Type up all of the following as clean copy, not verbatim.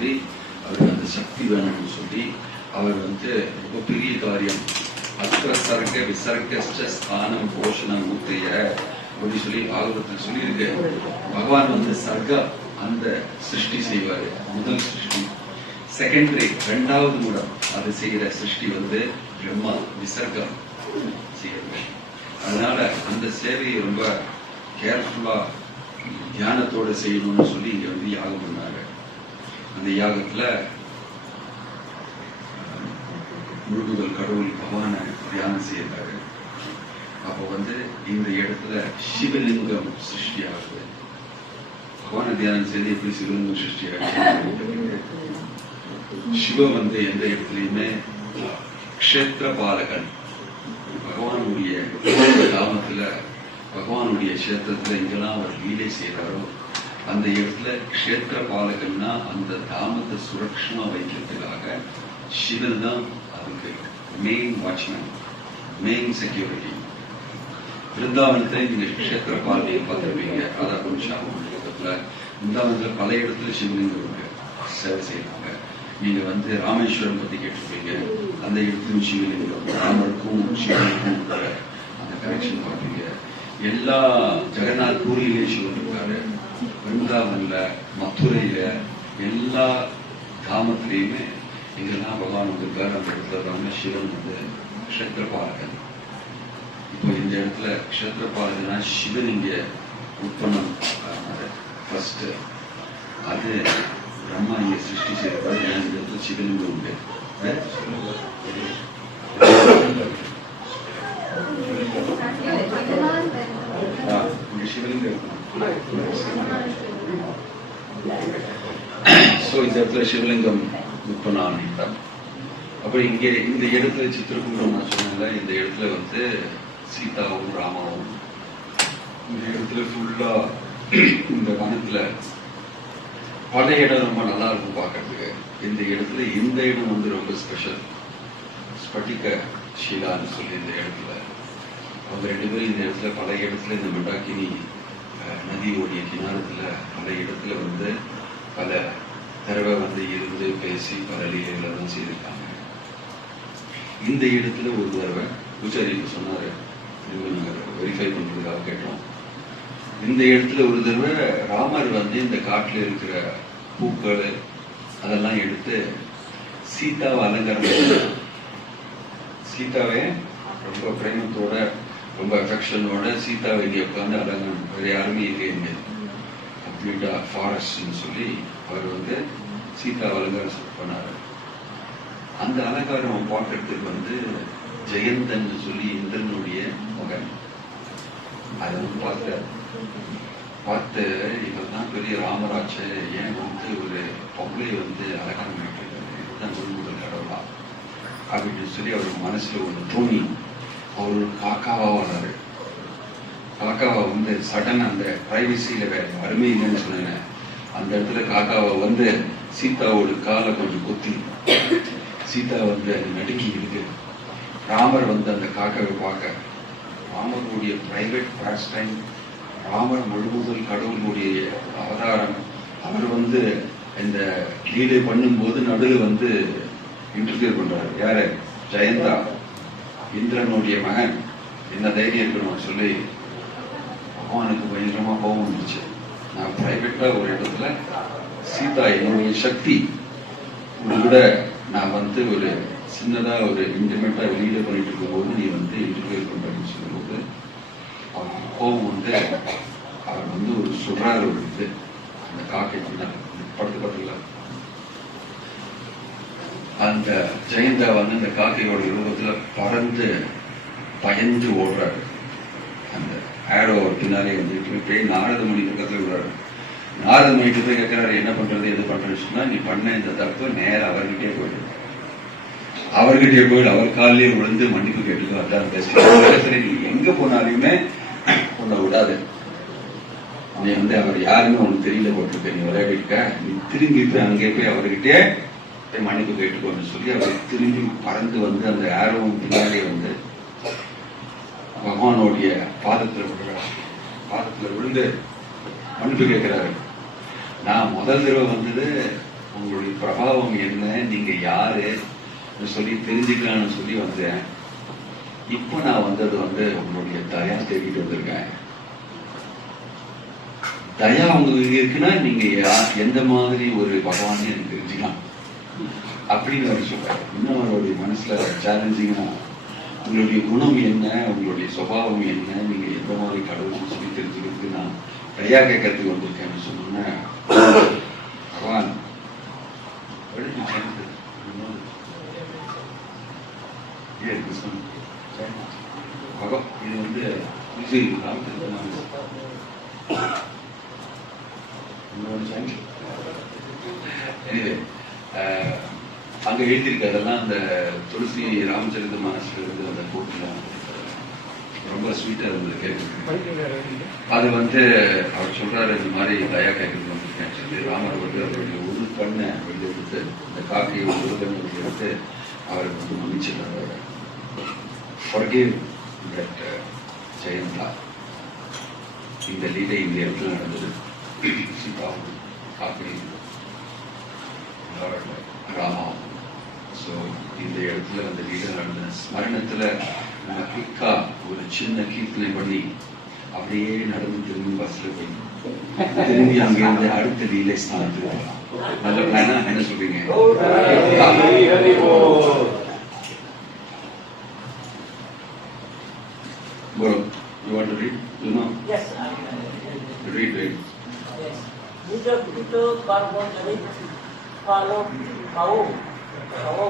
சொல்லி அவருக்கு அந்த சக்தி வேணும்னு சொல்லி அவர் வந்து ரொம்ப பெரிய காரியம் அஸ்திர சர்க்க விசர்க்க ஸ்தானம் போஷணம் ஊத்தைய அப்படின்னு சொல்லி பாகவதத்தில் சொல்லியிருக்கு. பகவான் வந்து சர்க்கா அந்த சிருஷ்டி செய்வாரு, முதல் சிருஷ்டி. செகண்டரி ரெண்டாவது முடம் அது செய்யற சிருஷ்டி வந்து பிரம்மா விசர்க்கம் செய்யறது. அதனால அந்த சேவையை ரொம்ப கேர்ஃபுல்லா தியானத்தோட செய்யணும்னு சொல்லி இங்க வந்து யாகம் பண்ணாங்க. அந்த யாகத்துல முழுமுதல் கடவுள் பகவான தியானம் செய்யறாரு. அப்போ வந்து இந்த இடத்துல சிவலிங்கம் சிருஷ்டி ஆகுது. பகவான தியானம் செய்து எப்படி சிவலிங்கம் சிருஷ்டி ஆகுது? சிவ வந்து எந்த இடத்துலயுமே க்ஷேத்திர பாலகன், பகவானுடைய தாமத்துல பகவானுடைய கஷேத்திரத்துல எங்கெல்லாம் அவர் லீலை செய்யறாரோ அந்த இடத்துல க்ஷேத்திர பாலகன்னா அந்த தாமத்தை சுரக்ஷமா வைக்கிறதுக்காக சிவன் தான் அதுக்கு மெயின் வாட்ச்மேன், மெயின் செக்யூரிட்டி. பிருந்தாவனத்தை நீங்க க்ஷேத்திர பாலனையை பார்த்துருப்பீங்க. ராதா குருஷாம பிருந்தாவனத்துல பல இடத்துல சிவலிங்கம் சேவை செய்யறாங்க. நீங்க வந்து ராமேஸ்வரம் பத்தி கேட்டிருப்பீங்க. அந்த இடத்துலையும் சிவலிங்கம், ராமருக்கும் சிவனுக்கும் அந்த கனெக்ஷன் பார்ப்பீங்க. எல்லா ஜெகநாத் பூரியிலே சிவன் இருக்காரு, பிருந்தாவன்ல, மதுரையில, எல்லா தாமத்திலையுமே இங்கெல்லாம் பகவான் வந்திருக்காரு. அந்த இடத்துல இருக்காங்க சிவன் வந்து க்ஷேத்திரபாலகன். இப்போ இந்த இடத்துல க்ஷேத்திரபாலகனா சிவன் இங்க உற்பத்தம் ஃபர்ஸ்ட். அது பிரம்மா இங்க சிருஷ்டி செய்யறாரு. இந்த இடத்துல சிவலிங்கம் உண்டு. இந்த இடத்துல சிவலிங்கம் உற்பத்தம். அப்புறம் இங்க இந்த இடத்துல சித்திரகூடம் நான் சொன்னேன்ல, இந்த இடத்துல வந்து சீதாவும் ராமாவும் இந்த இடத்துல ஃபுல்லா இந்த வனத்துல பல இடம் ரொம்ப நல்லா இருக்கும் பார்க்கறதுக்கு. இந்த இடத்துல இந்த இடம் வந்து ரொம்ப ஸ்பெஷல். ஸ்பட்டிக ஷீலான்னு சொல்லி இந்த இடத்துல அவங்க ரெண்டு பேரும் இந்த இடத்துல பல இடத்துல இந்த மண்டாக்கினி நதியோடைய கிணறுல பல இடத்துல வந்து பல தடவை வந்து இருந்து பேசி பல லீலைகளை தான் செய்திருக்காங்க. இந்த இடத்துல ஒரு தடவை பூஜாரிக்கு சொன்னாரு, வெரிஃபை பண்றதுக்காக கேட்டோம். இந்த இடத்துல ஒரு தடவை ராமர் வந்து இந்த காட்டுல இருக்கிற பூக்கள் அதெல்லாம் எடுத்து சீதாவை அலங்காரம், சீதாவே ரொம்ப பிரேமத்தோட ரொம்ப அஃபெக்ஷனோட சீதாவை இங்கே உட்காந்து அலங்காரம், வேற யாருமே இல்லையே கம்ப்ளீட்டா ஃபாரஸ்ட்னு சொல்லி அவர் வந்து சீதாவை அலங்காரம் பண்ணாரு. அந்த அலங்காரம் பார்க்கறதுக்கு வந்து ஜெயந்தன் சொல்லி இந்திரனுடைய மகன் அதை வந்து பார்த்து இவர் தான் பெரிய ராமராஜ, ஏன் வந்து ஒரு பொம்பளை வந்து அலங்காரம் பண்ணிட்டு இருக்காரு, இதுதான் முழுமுதல் கடவுளா அப்படின்னு சொல்லி அவருக்கு மனசுல ஒரு தோணி அவர் ஒரு காக்காவா வர்றாரு. காக்காவை வந்து சடன் அந்த பிரைவசியில வேற அருமை இல்லைன்னு சொன்னேன். அந்த இடத்துல காக்காவை வந்து சீதாவோட காலை கொஞ்சம் கொத்தி சீதா வந்து அது நடுக்கி இருக்கு. ராமர் வந்து அந்த காக்காவை பார்க்க, ராமருடைய பிரைவேட் பாஸ்டைம், ராமர் முழுமுதல் கடவுளுடைய அவதாரம். அவர் வந்து இந்த லீலை பண்ணும்போது நடுவில் வந்து இன்டர்வியூ பண்றாரு. யாரு? ஜெயந்தா, இந்திரனுடைய மகன். என்ன தைரியம் இருக்கணும்னு சொல்லி பகவானுக்கு பயங்கரமா கோபம் வந்துருச்சு. நான் பிரைவேட்டா ஒரு இடத்துல சீதா என்னுடைய சக்தி உங்களோட நான் வந்து ஒரு சின்னதா ஒரு இன்டிமேட்டா வெளியிட பண்ணிட்டு இருக்கும் போது நீ வந்து இன்டர்வியூ பண்றேன்னு சொல்லும்போது அவருக்கு கோபம் வந்து அவர் வந்து ஒரு சொல்றாரு ஒரு இது அந்த காக்கை படத்து பார்த்தீங்களா, அந்த ஜெயந்தா வந்து அந்த காக்கையோட ரூபத்துல பறந்து பயந்து ஓடுறாரு. அந்த ஆரோ பின்னாலே வந்துட்டு போய் நாரத மணி பக்கத்துல விடுறாரு. நாரத மணிக்கு போய் கேட்கிறாரு, என்ன பண்றது எது பண்றேன்னு சொன்னா, நீ பண்ண இந்த தப்பு நேரம் அவர்கிட்டே போயிடு, அவர்கிட்டே போயிடு, அவர் காலிலே விழுந்து மன்னிப்பு கேட்டுக்கோ, அதான் பேசுறேன். நீ எங்க போனாலுமே உன்னை விடாது, நீ வந்து அவர் யாருன்னு உனக்கு தெரியல போட்டிருக்க, நீ விளையாடிருக்க, நீ திரும்பி போய் அங்கே போய் அவர்கிட்டே மன்னிப்பு கேட்டுக்கோன்னு சொல்லி அவர் திரும்பி பறந்து வந்து அந்த ஆரோவும் பின்னாடி வந்து பகவானுடைய பாதத்துல விழுந்து மன்னிப்பு கேட்கிறாரு. நான் முதல் தடவை வந்தது உங்களுடைய பிரபாவம் என்ன, நீங்க யாரு சொல்லி தெரிஞ்சுக்கலாம்னு சொல்லி வந்தேன். இப்போ நான் வந்தது உங்களுடைய தயா தேடிட்டு வந்திருக்கேன். தயா உங்களுக்கு இருக்குன்னா நீங்க எந்த மாதிரி ஒரு பகவான் எனக்கு தெரிஞ்சுக்கலாம் அப்படின்னு அவர் சொல்றாரு. இன்னும் அவருடைய மனசுல சேலஞ்சிங்கா உங்களுடைய குணம் என்ன, உங்களுடைய சுபாவம் என்ன, நீங்க எந்த மாதிரி கடவுள்னு சொல்லி தெரிஞ்சுக்கிறதுக்கு நான் தயா கேட்கறதுக்கு வந்திருக்கேன்னு சொன்னோன்னா பகவான் இது அங்க எழுதியிருக்கு. அதெல்லாம் அந்த துளசி ராமச்சரித மானஸ்ல இருந்து அந்த கூட்டுல ரொம்ப ஸ்வீட்டா இருந்தது கேட்கறதுக்கு. அது அவர் சொல்றாரு, இந்த மாதிரி தயா கேட்கறது வந்திருக்கேன் சொல்லி ராமர் அவருடைய ஒரு கண்ணை வெளியெடுத்து இந்த காக்கையை ஒரு கண்ணை வெளியெடுத்து அவரை மன்னிச்சிடுறாரு. Forgive that Jayanta. இந்த லீலை இந்த இடத்துல நடந்தது. சீதாவும் காக்கையும் ராமாவும். ஸோ இந்த இடத்துல அந்த லீலை நடந்த ஸ்மரணத்துல நம்ம குயிக்கா ஒரு சின்ன கீர்த்தனை பண்ணி அப்படியே நடந்து திரும்பி பஸ்ல போய் திரும்பி அங்கிருந்து அடுத்த லீலை ஸ்தானத்துக்கு போகலாம். நல்ல பிளானா? என்ன சொல்றீங்க? Guru, you want to read? You know? Yes. Read. Yes. Buddha Karmacharit Palo Pao Pao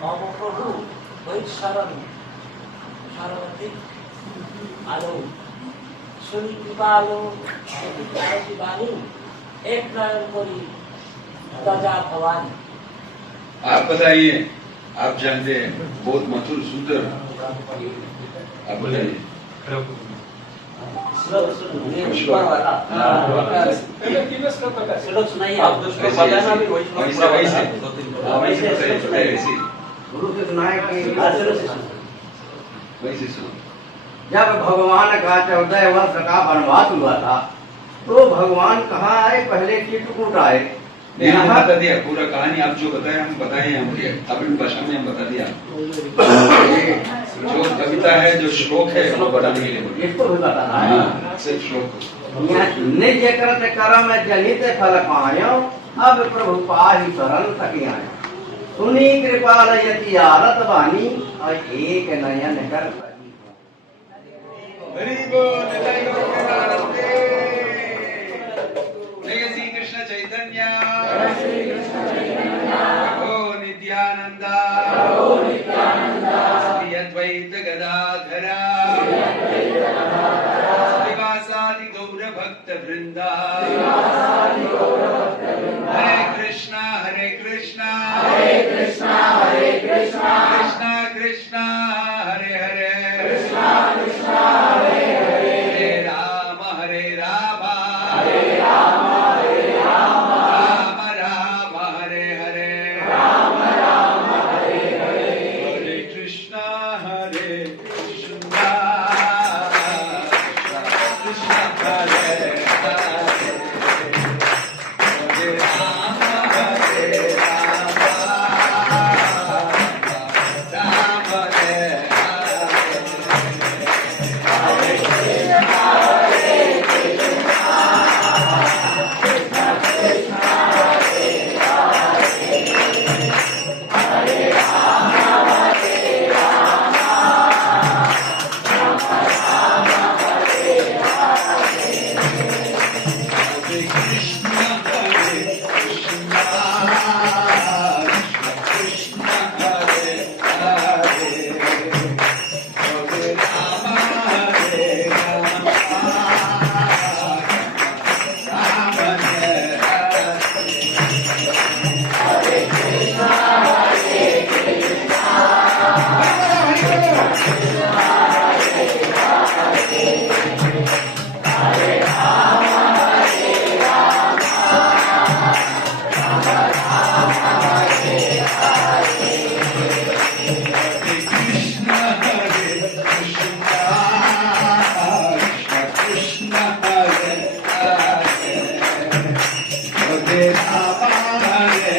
Pao Prabhu Vai Saran Saravati Alo Suni Pipalo Eti Bani Ek Nayan Kori Daja Bhavani. आप बताइए, आप जानते हैं बहुत मधुर सुंदर, आप बताइए। श्लोक सुनाइए। आप बताना भी वैसे गुरु के सुनाए वैसे सुनो। जब भगवान का 14 वर्ष का वनवास हुआ था तो भगवान कहाँ आए? पहले चित्रकूट आए। हमने बता दिया पूरा कहानी। आप जो बताए हम बताए, हम तमिल भाषा में हम बता दिया। जो कविता है, जो श्लोक है वो बताने के लिए बोलिए। इसको भी बताना है। सिर्फ श्लोक निज करत कर्म जनित फल पायो, अब प्रभु पाहि शरण तक आयो। सुनी कृपाल यति आरत बानी, और एक नयन कर श्री कृष्ण चैतन्य प्रभो नित्यानंदा श्री अद्वैत गदाधरा श्रीवासादि गौर भक्त वृंदा। हरे कृष्णा कृष्णा कृष्णा कृष्णा हरे हरे, हरे राम राम राम हरे हरे, हरे कृष्णा कृष्णा हरे हरे, हरे राम राम हरे Hare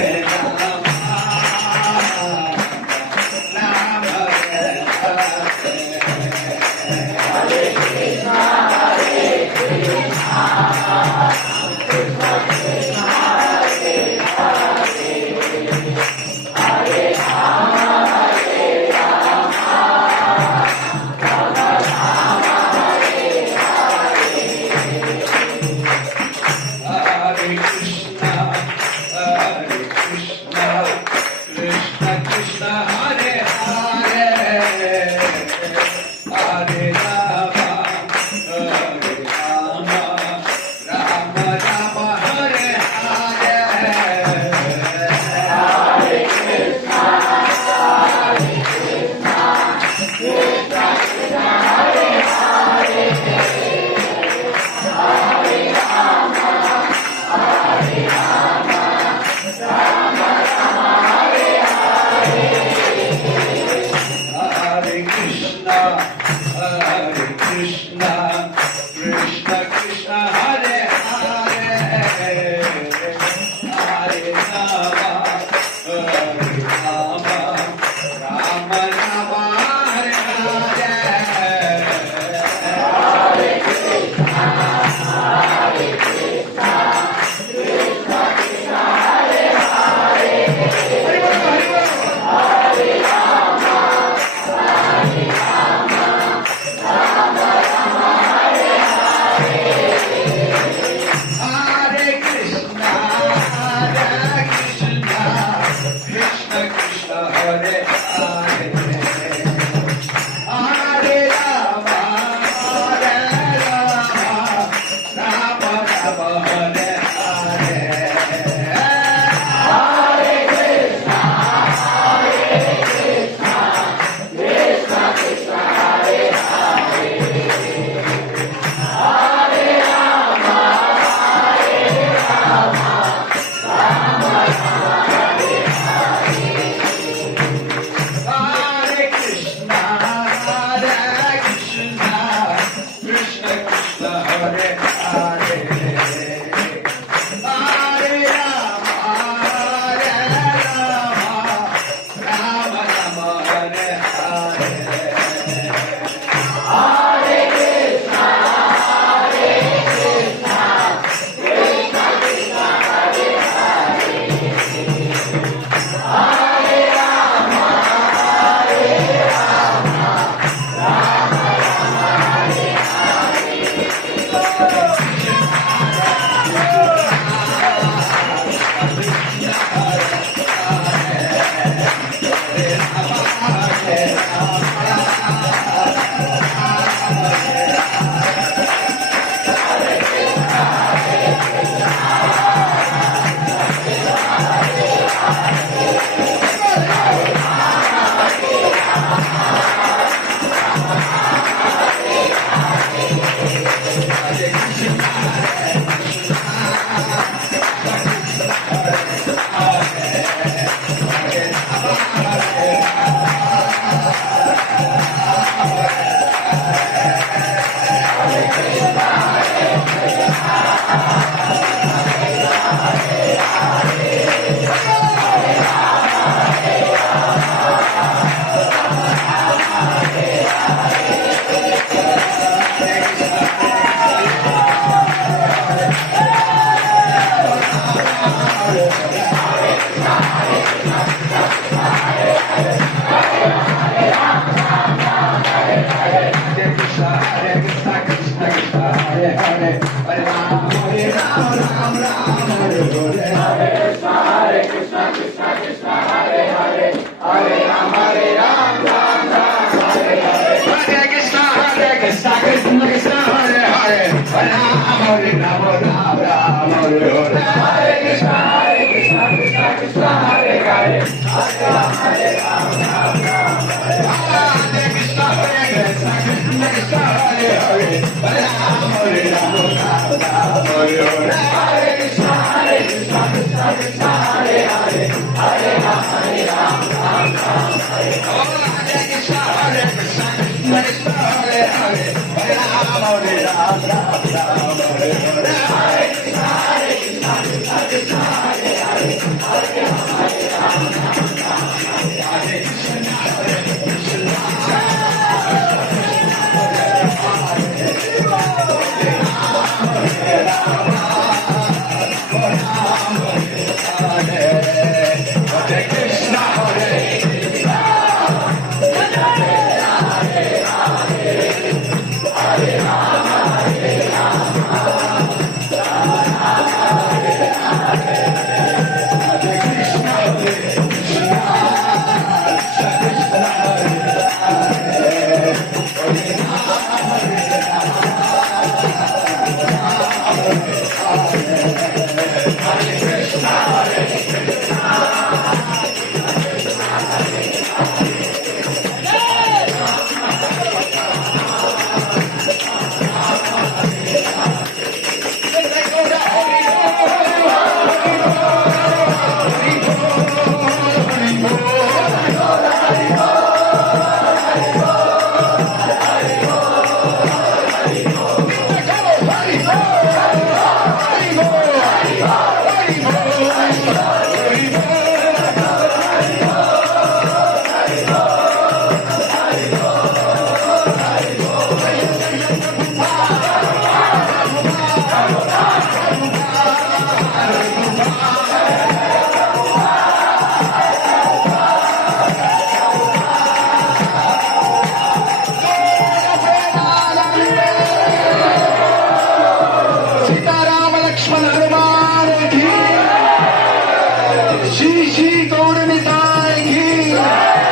श्री श्री गौर निताय की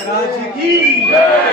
महाराज की